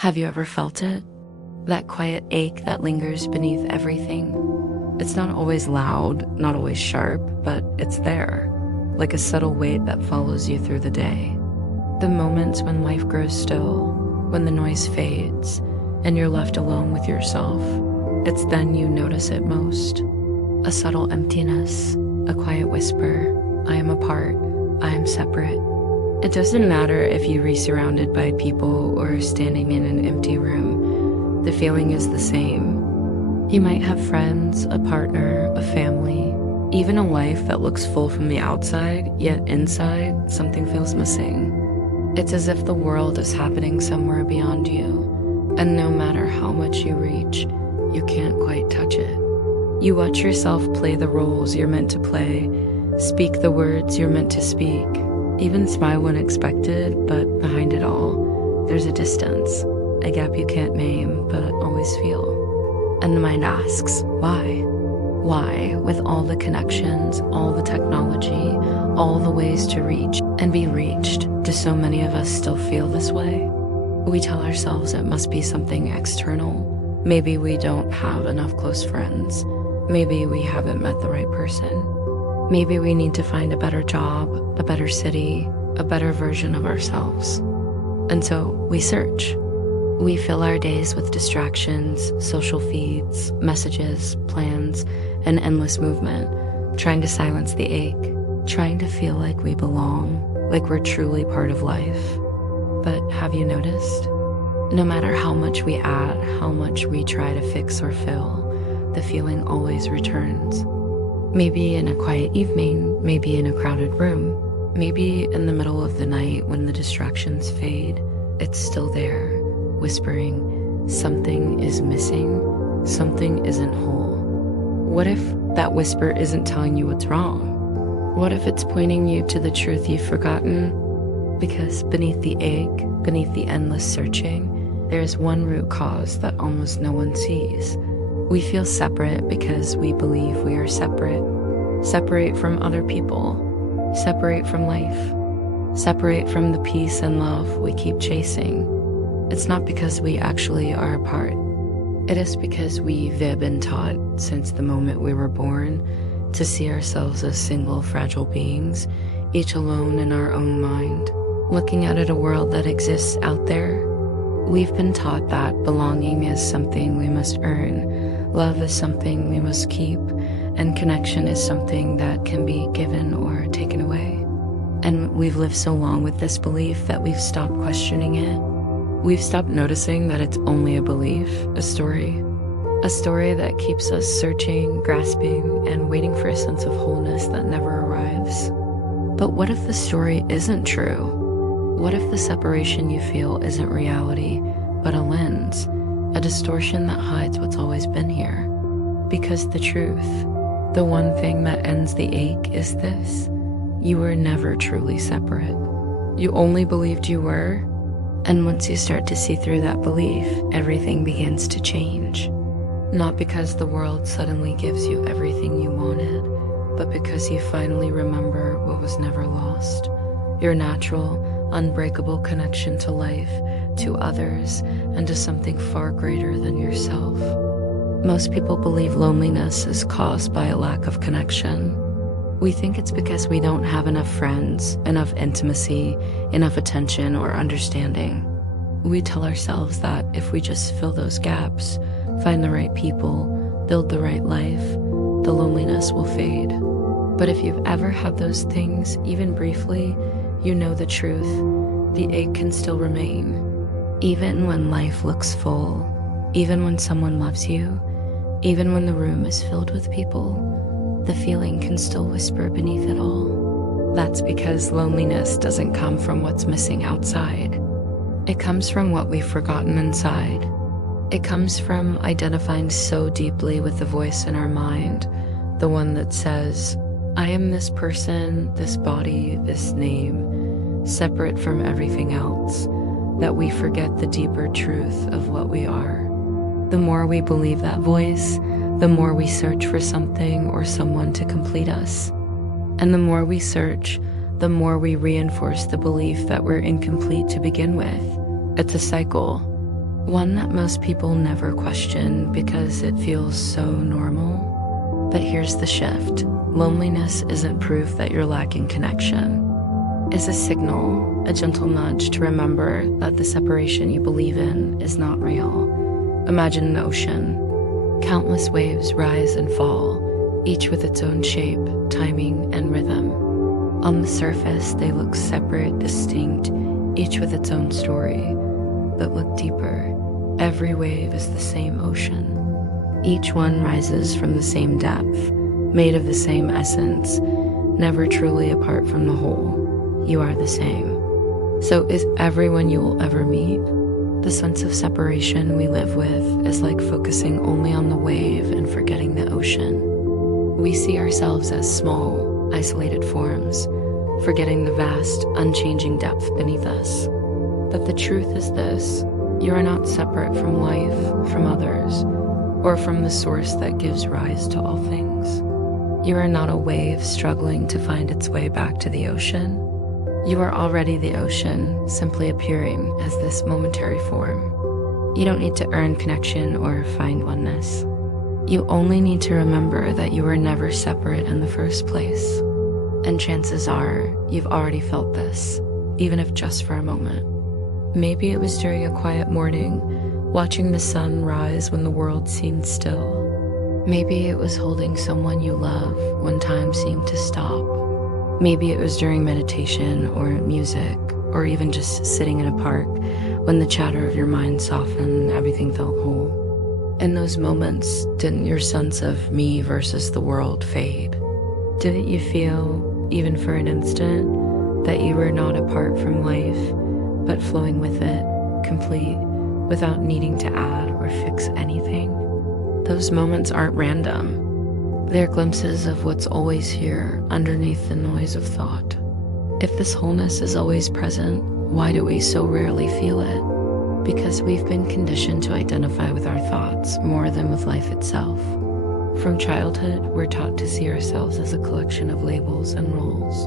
Have you ever felt it? That quiet ache that lingers beneath everything. It's not always loud, not always sharp, but it's there, like a subtle weight that follows you through the day. The moments when life grows still, when the noise fades, and you're left alone with yourself, it's then you notice it most. A subtle emptiness, a quiet whisper, I am apart, I am separate. It doesn't matter if you are surrounded by people or standing in an empty room, the feeling is the same. You might have friends, a partner, a family, even a life that looks full from the outside, yet inside, something feels missing. It's as if the world is happening somewhere beyond you, and no matter how much you reach, you can't quite touch it. You watch yourself play the roles you're meant to play, speak the words you're meant to speak, even smile when expected, but behind it all, there's a distance, a gap you can't name, but always feel. And the mind asks, why? Why, with all the connections, all the technology, all the ways to reach and be reached, do so many of us still feel this way? We tell ourselves it must be something external. Maybe we don't have enough close friends. Maybe we haven't met the right person. Maybe we need to find a better job, a better city, a better version of ourselves. And so we search. We fill our days with distractions, social feeds, messages, plans, and endless movement, trying to silence the ache, trying to feel like we belong, like we're truly part of life. But have you noticed? No matter how much we add, how much we try to fix or fill, the feeling always returns. Maybe in a quiet evening, maybe in a crowded room, maybe in the middle of the night when the distractions fade, it's still there, whispering, something is missing, something isn't whole. What if that whisper isn't telling you what's wrong? What if it's pointing you to the truth you've forgotten? Because beneath the ache, beneath the endless searching, there's one root cause that almost no one sees. We feel separate because we believe we are separate. Separate from other people. Separate from life. Separate from the peace and love we keep chasing. It's not because we actually are apart. It is because we've been taught since the moment we were born to see ourselves as single, fragile beings, each alone in our own mind, looking out at a world that exists out there. We've been taught that belonging is something we must earn, love is something we must keep, and connection is something that can be given or taken away. And we've lived so long with this belief that we've stopped questioning it. We've stopped noticing that it's only a belief, a story that keeps us searching, grasping, and waiting for a sense of wholeness that never arrives. But what if the story isn't true? What if the separation you feel isn't reality, but a lens, a distortion that hides what's always been here? Because the truth, the one thing that ends the ache is this: you were never truly separate. You only believed you were, and once you start to see through that belief, everything begins to change. Not because the world suddenly gives you everything you wanted, but because you finally remember what was never lost. Your natural, unbreakable connection to life, to others, and to something far greater than yourself. Most people believe loneliness is caused by a lack of connection. We think it's because we don't have enough friends, enough intimacy, enough attention or understanding. We tell ourselves that if we just fill those gaps, find the right people, build the right life, the loneliness will fade. But if you've ever had those things, even briefly, you know the truth. The ache can still remain. Even when life looks full, even when someone loves you, even when the room is filled with people, the feeling can still whisper beneath it all. That's because loneliness doesn't come from what's missing outside. It comes from what we've forgotten inside. It comes from identifying so deeply with the voice in our mind, the one that says, I am this person, this body, this name, separate from everything else, that we forget the deeper truth of what we are. The more we believe that voice, the more we search for something or someone to complete us. And the more we search, the more we reinforce the belief that we're incomplete to begin with. It's a cycle. one that most people never question because it feels so normal. But here's the shift. Loneliness isn't proof that you're lacking connection. It's a signal, a gentle nudge to remember that the separation you believe in is not real. Imagine an ocean. Countless waves rise and fall, each with its own shape, timing, and rhythm. On the surface, they look separate, distinct, each with its own story. But look deeper. Every wave is the same ocean. Each one rises from the same depth, made of the same essence, never truly apart from the whole. You are the same. So is everyone you will ever meet. The sense of separation we live with is like focusing only on the wave and forgetting the ocean. We see ourselves as small, isolated forms, forgetting the vast, unchanging depth beneath us. But the truth is this: you are not separate from life, from others, or from the source that gives rise to all things. You are not a wave struggling to find its way back to the ocean. You are already the ocean, simply appearing as this momentary form. You don't need to earn connection or find oneness. You only need to remember that you were never separate in the first place. And chances are, you've already felt this, even if just for a moment. Maybe it was during a quiet morning, watching the sun rise when the world seemed still. Maybe it was holding someone you love when time seemed to stop. Maybe it was during meditation or music, or even just sitting in a park when the chatter of your mind softened and everything felt whole. In those moments, didn't your sense of me versus the world fade? Didn't you feel, even for an instant, that you were not apart from life, but flowing with it, complete, without needing to add or fix anything? Those moments aren't random. They're glimpses of what's always here underneath the noise of thought. If this wholeness is always present, why do we so rarely feel it? Because we've been conditioned to identify with our thoughts more than with life itself. From childhood, we're taught to see ourselves as a collection of labels and roles.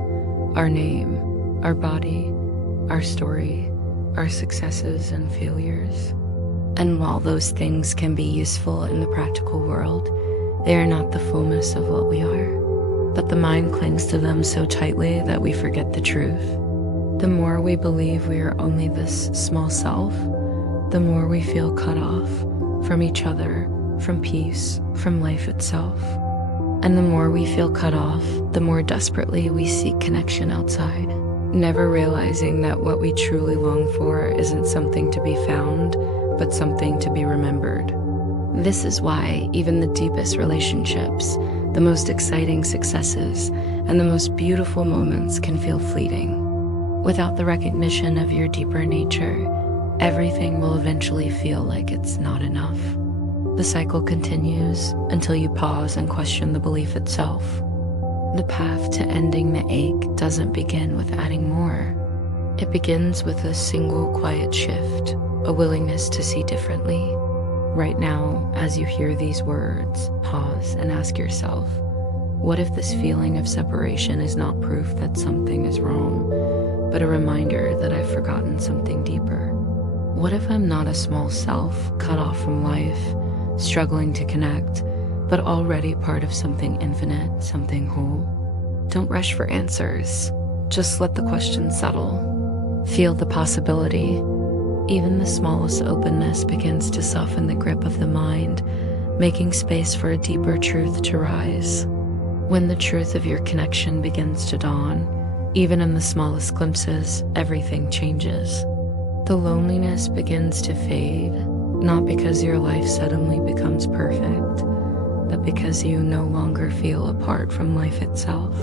Our name, our body, our story, our successes and failures. And while those things can be useful in the practical world, they are not the fullness of what we are. But the mind clings to them so tightly that we forget the truth. The more we believe we are only this small self, the more we feel cut off from each other, from peace, from life itself. And the more we feel cut off, the more desperately we seek connection outside, never realizing that what we truly long for isn't something to be found, but something to be remembered. This is why even the deepest relationships, the most exciting successes, and the most beautiful moments can feel fleeting. Without the recognition of your deeper nature, everything will eventually feel like it's not enough. The cycle continues until you pause and question the belief itself. The path to ending the ache doesn't begin with adding more. It begins with a single quiet shift, a willingness to see differently. Right now, as you hear these words, pause and ask yourself, what if this feeling of separation is not proof that something is wrong, but a reminder that I've forgotten something deeper? What if I'm not a small self, cut off from life, struggling to connect, but already part of something infinite, something whole? Don't rush for answers. Just let the question settle. Feel the possibility. Even the smallest openness begins to soften the grip of the mind, making space for a deeper truth to rise. When the truth of your connection begins to dawn, even in the smallest glimpses, everything changes. The loneliness begins to fade, not because your life suddenly becomes perfect, but because you no longer feel apart from life itself.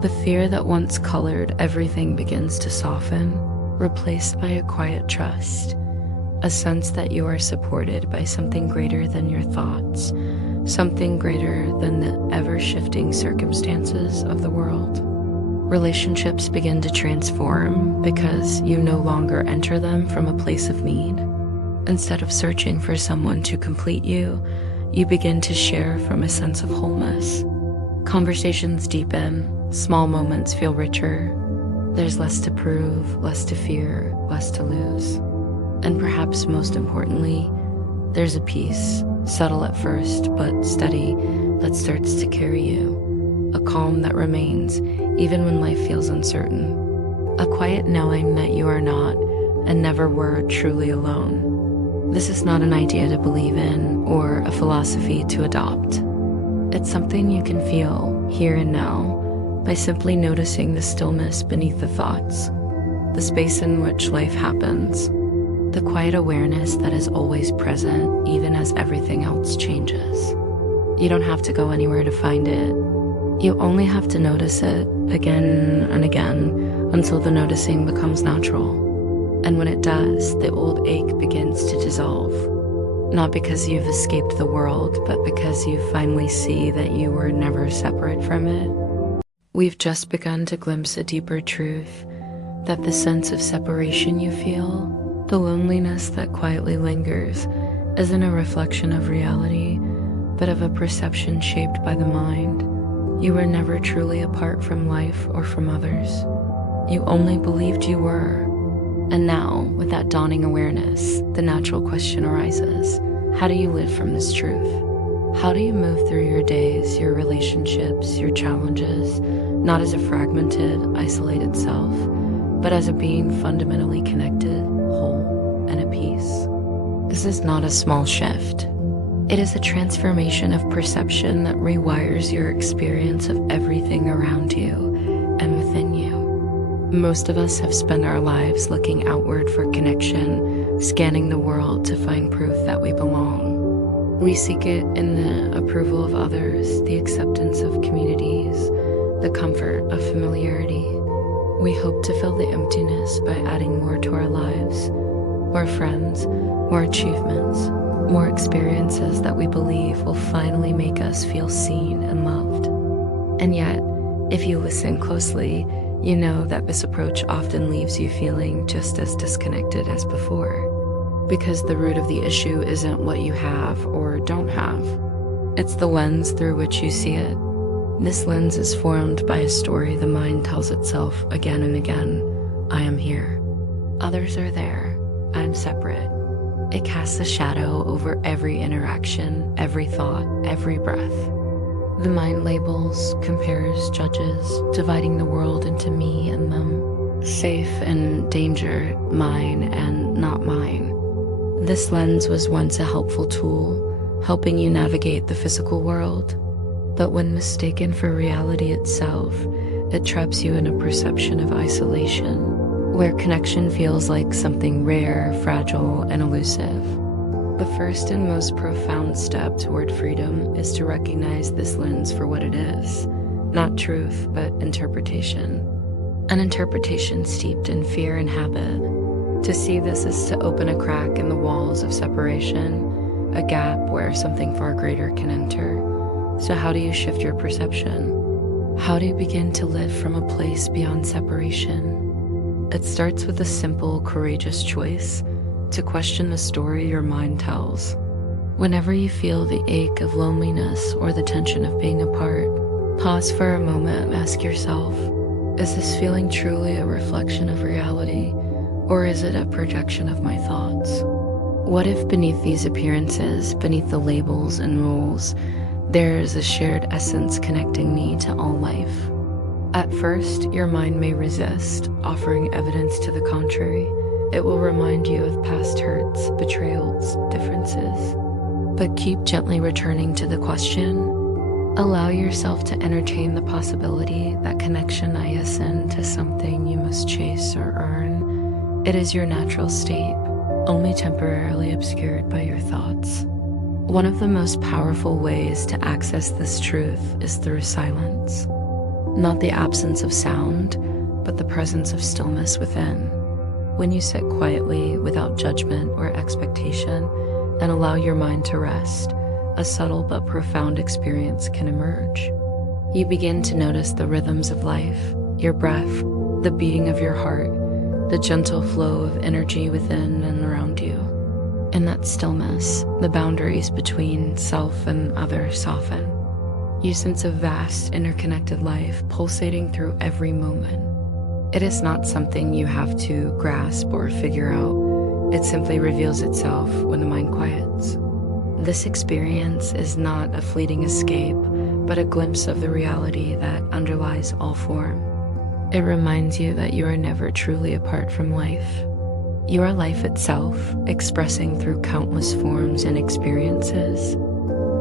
The fear that once colored everything begins to soften, replaced by a quiet trust, a sense that you are supported by something greater than your thoughts, something greater than the ever-shifting circumstances of the world. Relationships begin to transform because you no longer enter them from a place of need. Instead of searching for someone to complete you, you begin to share from a sense of wholeness. Conversations deepen, small moments feel richer. There's less to prove, less to fear, less to lose. And perhaps most importantly, there's a peace, subtle at first, but steady, that starts to carry you. A calm that remains, even when life feels uncertain. A quiet knowing that you are not, and never were, truly alone. This is not an idea to believe in, or a philosophy to adopt. It's something you can feel, here and now, by simply noticing the stillness beneath the thoughts, the space in which life happens, the quiet awareness that is always present, even as everything else changes. You don't have to go anywhere to find it. You only have to notice it again and again until the noticing becomes natural. And when it does, the old ache begins to dissolve. Not because you've escaped the world, but because you finally see that you were never separate from it. We've just begun to glimpse a deeper truth, that the sense of separation you feel, the loneliness that quietly lingers, isn't a reflection of reality, but of a perception shaped by the mind. You were never truly apart from life or from others. You only believed you were. And now, with that dawning awareness, the natural question arises: how do you live from this truth? How do you move through your days, your relationships, your challenges, not as a fragmented, isolated self, but as a being fundamentally connected, whole, and at peace? This is not a small shift. It is a transformation of perception that rewires your experience of everything around you and within you. Most of us have spent our lives looking outward for connection, scanning the world to find proof that we belong. We seek it in the approval of others, the acceptance of communities, the comfort of familiarity. We hope to fill the emptiness by adding more to our lives, more friends, more achievements, more experiences that we believe will finally make us feel seen and loved. And yet, if you listen closely, you know that this approach often leaves you feeling just as disconnected as before. Because the root of the issue isn't what you have or don't have. It's the lens through which you see it. This lens is formed by a story the mind tells itself again and again. I am here. Others are there. I'm separate. It casts a shadow over every interaction, every thought, every breath. The mind labels, compares, judges, dividing the world into me and them, safe and danger, mine and not mine. This lens was once a helpful tool, helping you navigate the physical world. But when mistaken for reality itself, it traps you in a perception of isolation, where connection feels like something rare, fragile, and elusive. The first and most profound step toward freedom is to recognize this lens for what it is, not truth, but interpretation. An interpretation steeped in fear and habit. To see this is to open a crack in the walls of separation, a gap where something far greater can enter. So how do you shift your perception? How do you begin to live from a place beyond separation? It starts with a simple, courageous choice to question the story your mind tells. Whenever you feel the ache of loneliness or the tension of being apart, pause for a moment and ask yourself, is this feeling truly a reflection of reality, or is it a projection of my thoughts? What if beneath these appearances, beneath the labels and rules, there is a shared essence connecting me to all life? At first, your mind may resist, offering evidence to the contrary. It will remind you of past hurts, betrayals, differences. But keep gently returning to the question. Allow yourself to entertain the possibility that connection isn't to something you must chase or earn. It is your natural state, only temporarily obscured by your thoughts. One of the most powerful ways to access this truth is through silence. Not the absence of sound, but the presence of stillness within. When you sit quietly, without judgment or expectation, and allow your mind to rest, a subtle but profound experience can emerge. You begin to notice the rhythms of life, your breath, the beating of your heart, the gentle flow of energy within and around you. In that stillness, the boundaries between self and other soften. You sense a vast, interconnected life pulsating through every moment. It is not something you have to grasp or figure out. It simply reveals itself when the mind quiets. This experience is not a fleeting escape, but a glimpse of the reality that underlies all form. It reminds you that you are never truly apart from life. You are life itself, expressing through countless forms and experiences.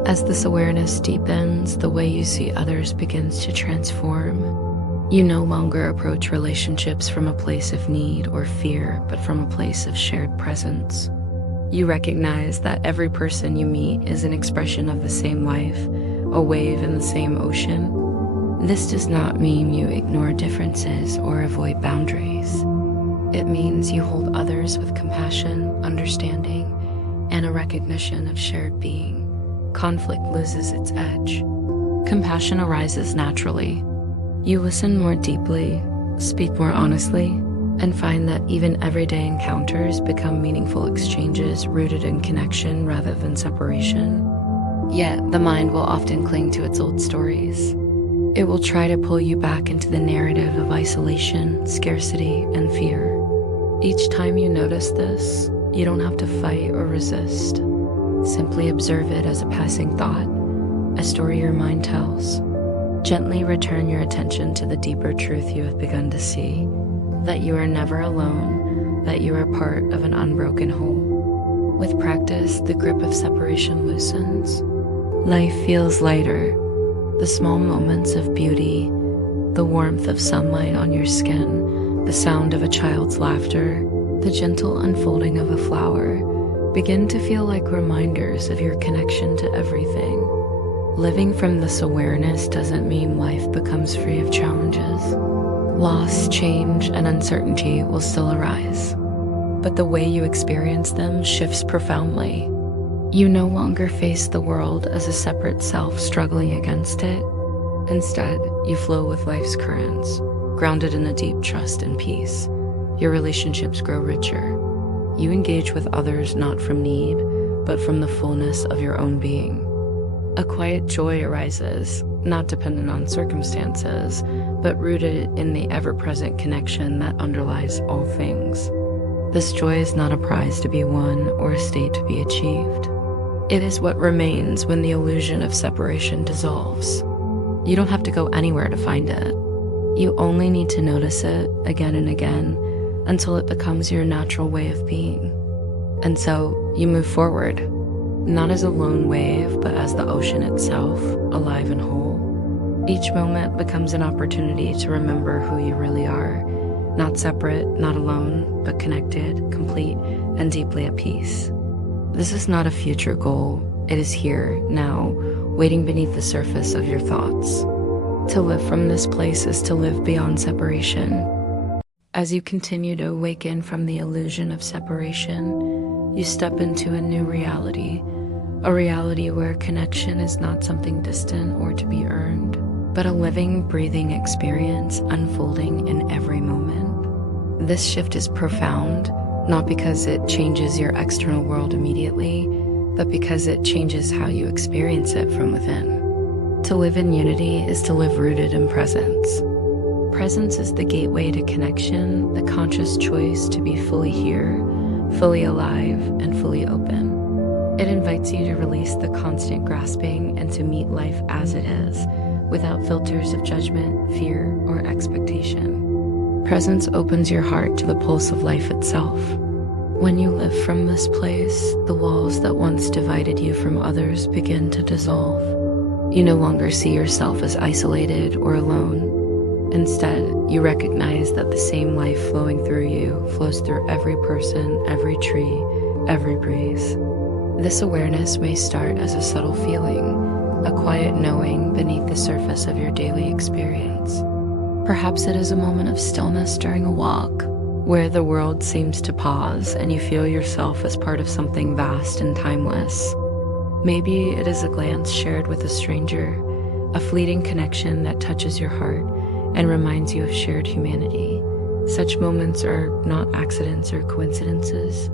As this awareness deepens, the way you see others begins to transform. You no longer approach relationships from a place of need or fear, but from a place of shared presence. You recognize that every person you meet is an expression of the same life, a wave in the same ocean. This does not mean you ignore differences or avoid boundaries. It means you hold others with compassion, understanding, and a recognition of shared being. Conflict loses its edge. Compassion arises naturally. You listen more deeply, speak more honestly, and find that even everyday encounters become meaningful exchanges rooted in connection rather than separation. Yet, the mind will often cling to its old stories. It will try to pull you back into the narrative of isolation, scarcity, and fear. Each time you notice this, you don't have to fight or resist. Simply observe it as a passing thought, a story your mind tells. Gently return your attention to the deeper truth you have begun to see, that you are never alone, that you are part of an unbroken whole. With practice, the grip of separation loosens. Life feels lighter. The small moments of beauty, the warmth of sunlight on your skin, the sound of a child's laughter, the gentle unfolding of a flower, begin to feel like reminders of your connection to everything. Living from this awareness doesn't mean life becomes free of challenges. Loss, change, and uncertainty will still arise, but the way you experience them shifts profoundly. You no longer face the world as a separate self struggling against it. Instead, you flow with life's currents, grounded in a deep trust and peace. Your relationships grow richer. You engage with others not from need, but from the fullness of your own being. A quiet joy arises, not dependent on circumstances, but rooted in the ever-present connection that underlies all things. This joy is not a prize to be won or a state to be achieved. It is what remains when the illusion of separation dissolves. You don't have to go anywhere to find it. You only need to notice it again and again until it becomes your natural way of being. And so you move forward, not as a lone wave, but as the ocean itself, alive and whole. Each moment becomes an opportunity to remember who you really are, not separate, not alone, but connected, complete, and deeply at peace. This is not a future goal. It is here, now, waiting beneath the surface of your thoughts. To live from this place is to live beyond separation. As you continue to awaken from the illusion of separation, you step into a new reality, a reality where connection is not something distant or to be earned, but a living, breathing experience unfolding in every moment. This shift is profound, not because it changes your external world immediately, but because it changes how you experience it from within. To live in unity is to live rooted in presence. Presence is the gateway to connection, the conscious choice to be fully here, fully alive, and fully open. It invites you to release the constant grasping and to meet life as it is, without filters of judgment, fear, or expectation. Presence opens your heart to the pulse of life itself. When you live from this place, the walls that once divided you from others begin to dissolve. You no longer see yourself as isolated or alone. Instead, you recognize that the same life flowing through you flows through every person, every tree, every breeze. This awareness may start as a subtle feeling, a quiet knowing beneath the surface of your daily experience. Perhaps it is a moment of stillness during a walk, where the world seems to pause and you feel yourself as part of something vast and timeless. Maybe it is a glance shared with a stranger, a fleeting connection that touches your heart and reminds you of shared humanity. Such moments are not accidents or coincidences.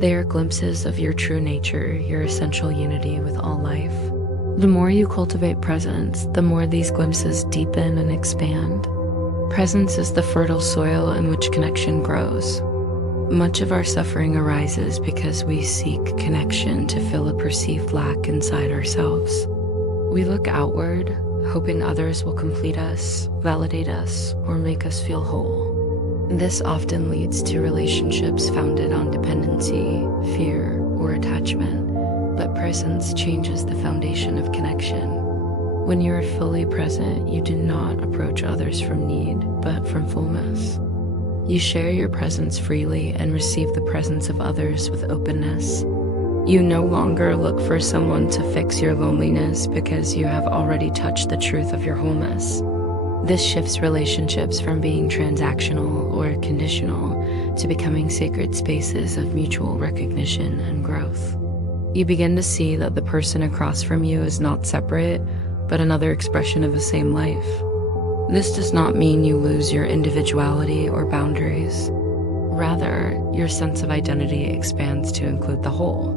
They are glimpses of your true nature, your essential unity with all life. The more you cultivate presence, the more these glimpses deepen and expand. Presence is the fertile soil in which connection grows. Much of our suffering arises because we seek connection to fill a perceived lack inside ourselves. We look outward, hoping others will complete us, validate us, or make us feel whole. This often leads to relationships founded on dependency, fear, or attachment, but presence changes the foundation of connection. When you are fully present, you do not approach others from need, but from fullness. You share your presence freely and receive the presence of others with openness. You no longer look for someone to fix your loneliness because you have already touched the truth of your wholeness. This shifts relationships from being transactional or conditional to becoming sacred spaces of mutual recognition and growth. You begin to see that the person across from you is not separate, but another expression of the same life. This does not mean you lose your individuality or boundaries. Rather, your sense of identity expands to include the whole.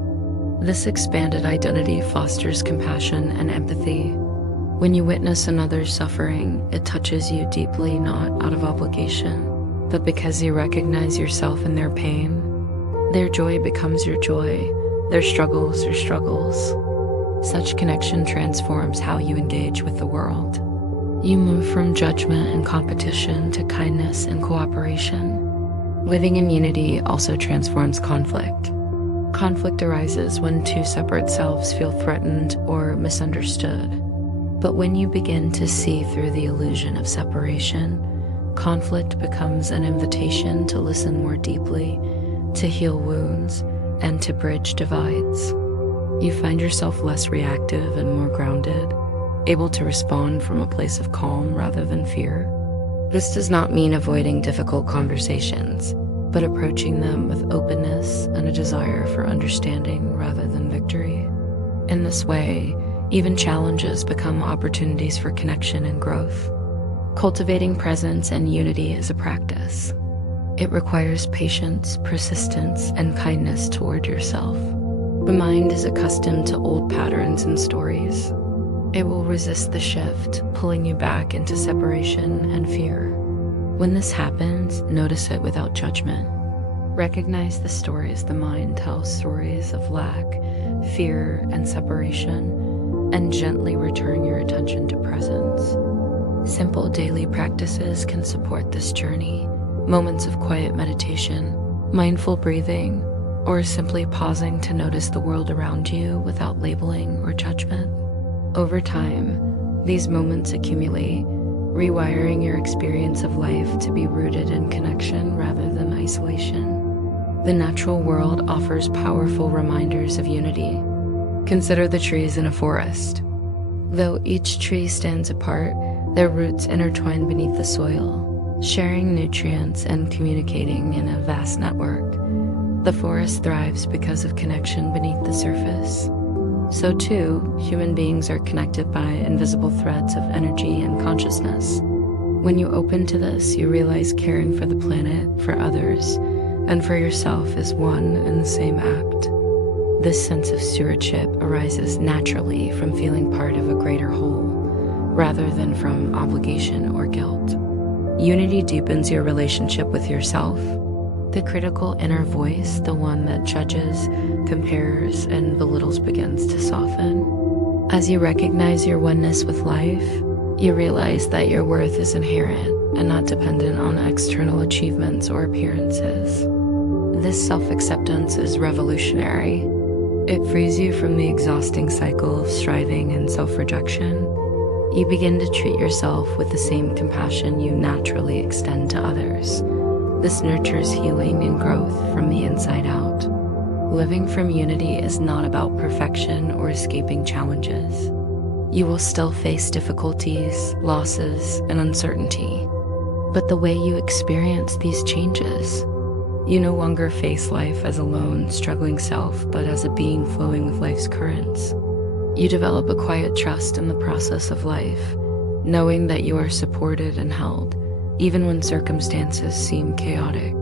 This expanded identity fosters compassion and empathy. When you witness another's suffering, it touches you deeply, not out of obligation, but because you recognize yourself in their pain. Their joy becomes your joy, their struggles your struggles. Such connection transforms how you engage with the world. You move from judgment and competition to kindness and cooperation. Living in unity also transforms conflict. Conflict arises when two separate selves feel threatened or misunderstood. But when you begin to see through the illusion of separation, conflict becomes an invitation to listen more deeply, to heal wounds, and to bridge divides. You find yourself less reactive and more grounded, able to respond from a place of calm rather than fear. This does not mean avoiding difficult conversations, but approaching them with openness and a desire for understanding rather than victory. In this way, even challenges become opportunities for connection and growth. Cultivating presence and unity is a practice. It requires patience, persistence, and kindness toward yourself. The mind is accustomed to old patterns and stories. It will resist the shift, pulling you back into separation and fear. When this happens, notice it without judgment. Recognize the stories the mind tells, stories of lack, fear, and separation, and gently return your attention to presence. Simple daily practices can support this journey. Moments of quiet meditation, mindful breathing, or simply pausing to notice the world around you without labeling or judgment. Over time, these moments accumulate, rewiring your experience of life to be rooted in connection rather than isolation. The natural world offers powerful reminders of unity. Consider the trees in a forest. Though each tree stands apart, their roots intertwine beneath the soil, sharing nutrients and communicating in a vast network. The forest thrives because of connection beneath the surface. So too, human beings are connected by invisible threads of energy and consciousness. When you open to this, you realize caring for the planet, for others, and for yourself is one and the same act. This sense of stewardship arises naturally from feeling part of a greater whole, rather than from obligation or guilt. Unity deepens your relationship with yourself. The critical inner voice, the one that judges, compares, and belittles, begins to soften. As you recognize your oneness with life, you realize that your worth is inherent and not dependent on external achievements or appearances. This self-acceptance is revolutionary. It frees you from the exhausting cycle of striving and self-rejection. You begin to treat yourself with the same compassion you naturally extend to others. This nurtures healing and growth from the inside out. Living from unity is not about perfection or escaping challenges. You will still face difficulties, losses, and uncertainty. But the way you experience these changes, you no longer face life as a lone, struggling self, but as a being flowing with life's currents. You develop a quiet trust in the process of life, knowing that you are supported and held, even when circumstances seem chaotic.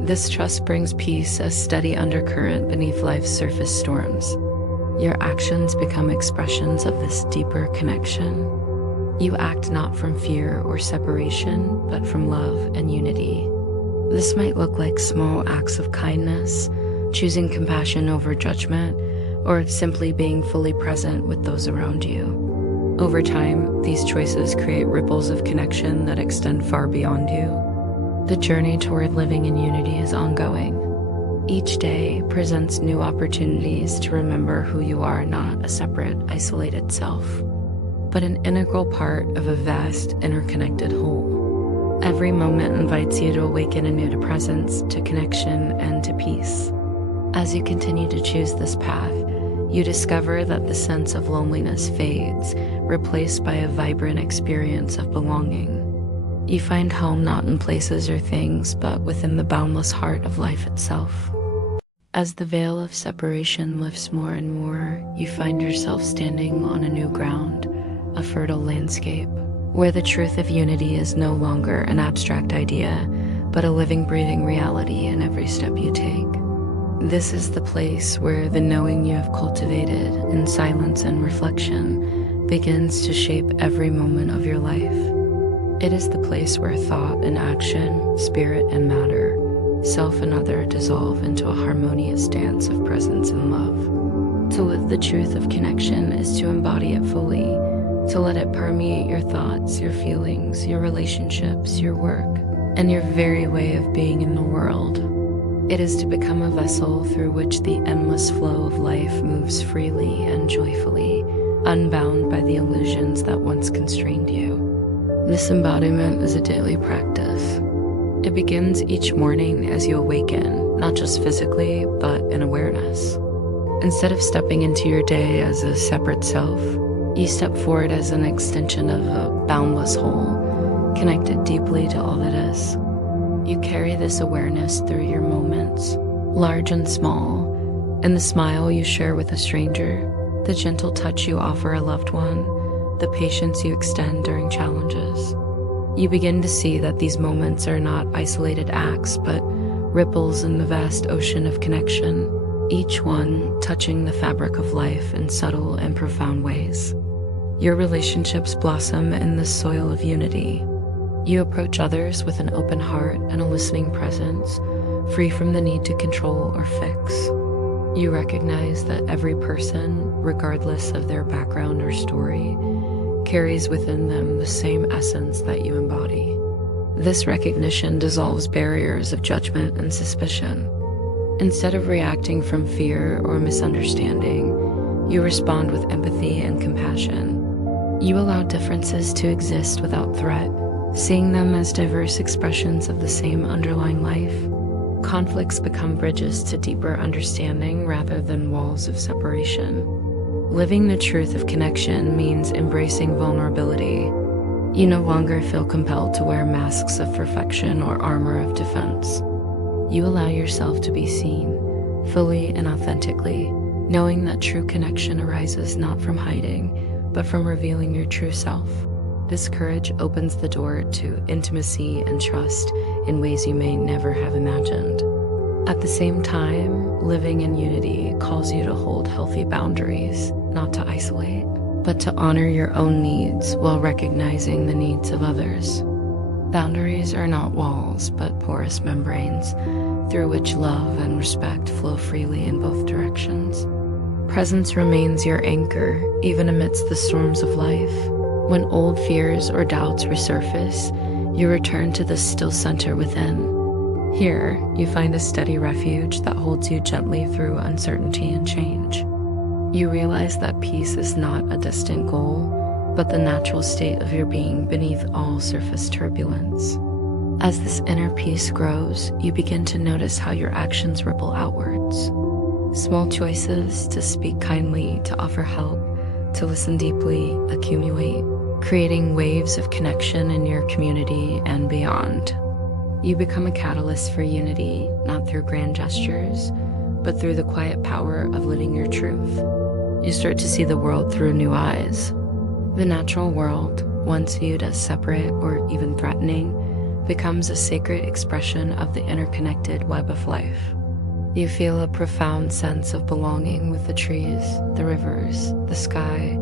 This trust brings peace as steady undercurrent beneath life's surface storms. Your actions become expressions of this deeper connection. You act not from fear or separation, but from love and unity. This might look like small acts of kindness, choosing compassion over judgment, or simply being fully present with those around you. Over time, these choices create ripples of connection that extend far beyond you. The journey toward living in unity is ongoing. Each day presents new opportunities to remember who you are, not a separate, isolated self, but an integral part of a vast, interconnected whole. Every moment invites you to awaken anew to presence, to connection, and to peace. As you continue to choose this path, you discover that the sense of loneliness fades, replaced by a vibrant experience of belonging. You find home not in places or things, but within the boundless heart of life itself. As the veil of separation lifts more and more, you find yourself standing on a new ground, a fertile landscape, where the truth of unity is no longer an abstract idea, but a living, breathing reality in every step you take. This is the place where the knowing you have cultivated in silence and reflection begins to shape every moment of your life. It is the place where thought and action, spirit and matter, self and other dissolve into a harmonious dance of presence and love. To live the truth of connection is to embody it fully, to let it permeate your thoughts, your feelings, your relationships, your work, and your very way of being in the world. It is to become a vessel through which the endless flow of life moves freely and joyfully, unbound by the illusions that once constrained you. This embodiment is a daily practice. It begins each morning as you awaken, not just physically, but in awareness. Instead of stepping into your day as a separate self, you step forward as an extension of a boundless whole, connected deeply to all that is. You carry this awareness through your moments, large and small, in the smile you share with a stranger, the gentle touch you offer a loved one, the patience you extend during challenges. You begin to see that these moments are not isolated acts, but ripples in the vast ocean of connection, each one touching the fabric of life in subtle and profound ways. Your relationships blossom in the soil of unity. You approach others with an open heart and a listening presence, free from the need to control or fix. You recognize that every person, regardless of their background or story, carries within them the same essence that you embody. This recognition dissolves barriers of judgment and suspicion. Instead of reacting from fear or misunderstanding, you respond with empathy and compassion. You allow differences to exist without threat, seeing them as diverse expressions of the same underlying life. Conflicts become bridges to deeper understanding rather than walls of separation. Living the truth of connection means embracing vulnerability. You no longer feel compelled to wear masks of perfection or armor of defense. You allow yourself to be seen, fully and authentically, knowing that true connection arises not from hiding, but from revealing your true self. This courage opens the door to intimacy and trust in ways you may never have imagined. At the same time, living in unity calls you to hold healthy boundaries, not to isolate, but to honor your own needs while recognizing the needs of others. Boundaries are not walls, but porous membranes through which love and respect flow freely in both directions. Presence remains your anchor, even amidst the storms of life. When old fears or doubts resurface, you return to the still center within. Here, you find a steady refuge that holds you gently through uncertainty and change. You realize that peace is not a distant goal, but the natural state of your being beneath all surface turbulence. As this inner peace grows, you begin to notice how your actions ripple outwards. Small choices to speak kindly, to offer help, to listen deeply, accumulate, creating waves of connection in your community and beyond. You become a catalyst for unity, not through grand gestures, but through the quiet power of living your truth. You start to see the world through new eyes. The natural world, once viewed as separate or even threatening, becomes a sacred expression of the interconnected web of life. You feel a profound sense of belonging with the trees, the rivers, the sky,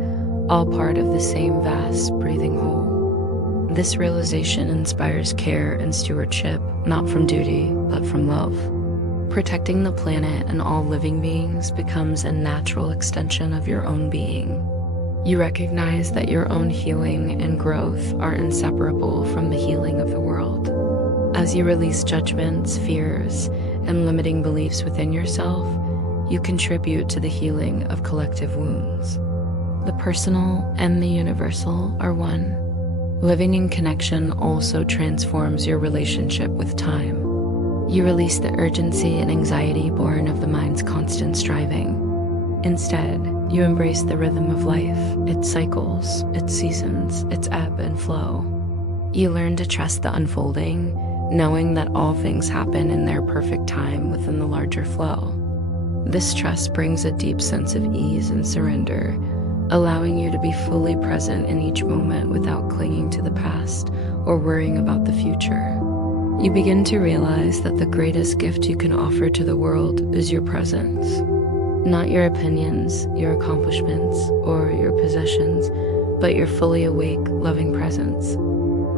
all part of the same vast, breathing whole. This realization inspires care and stewardship, not from duty, but from love. Protecting the planet and all living beings becomes a natural extension of your own being. You recognize that your own healing and growth are inseparable from the healing of the world. As you release judgments, fears, and limiting beliefs within yourself, you contribute to the healing of collective wounds. The personal and the universal are one. Living in connection also transforms your relationship with time. You release the urgency and anxiety born of the mind's constant striving. Instead, you embrace the rhythm of life, its cycles, its seasons, its ebb and flow. You learn to trust the unfolding, knowing that all things happen in their perfect time within the larger flow. This trust brings a deep sense of ease and surrender, allowing you to be fully present in each moment without clinging to the past or worrying about the future. You begin to realize that the greatest gift you can offer to the world is your presence. Not your opinions, your accomplishments, or your possessions, but your fully awake, loving presence.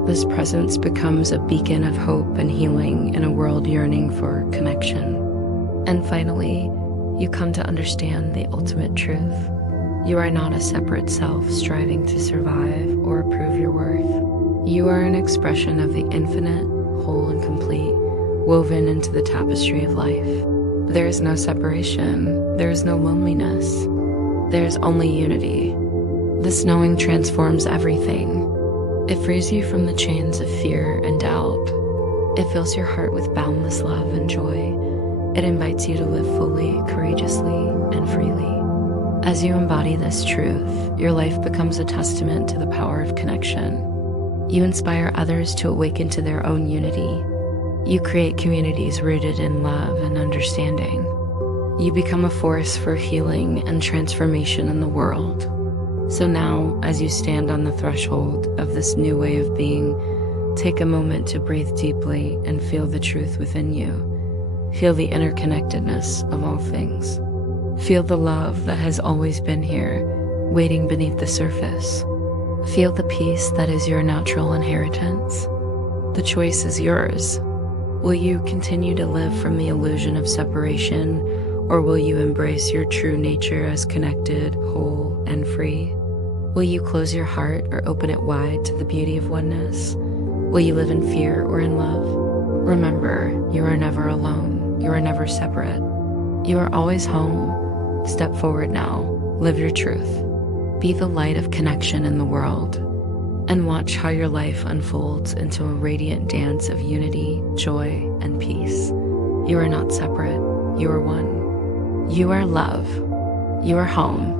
This presence becomes a beacon of hope and healing in a world yearning for connection. And finally, you come to understand the ultimate truth. You are not a separate self striving to survive or prove your worth. You are an expression of the infinite, whole and complete, woven into the tapestry of life. There is no separation. There is no loneliness. There is only unity. This knowing transforms everything. It frees you from the chains of fear and doubt. It fills your heart with boundless love and joy. It invites you to live fully, courageously, and freely. As you embody this truth, your life becomes a testament to the power of connection. You inspire others to awaken to their own unity. You create communities rooted in love and understanding. You become a force for healing and transformation in the world. So now, as you stand on the threshold of this new way of being, take a moment to breathe deeply and feel the truth within you. Feel the interconnectedness of all things. Feel the love that has always been here, waiting beneath the surface. Feel the peace that is your natural inheritance. The choice is yours. Will you continue to live from the illusion of separation, or will you embrace your true nature as connected, whole, and free? Will you close your heart or open it wide to the beauty of oneness? Will you live in fear or in love? Remember, you are never alone. You are never separate. You are always home. Step forward now. Live your truth. Be the light of connection in the world. And watch how your life unfolds into a radiant dance of unity, joy, and peace. You are not separate. You are one. You are love. You are home.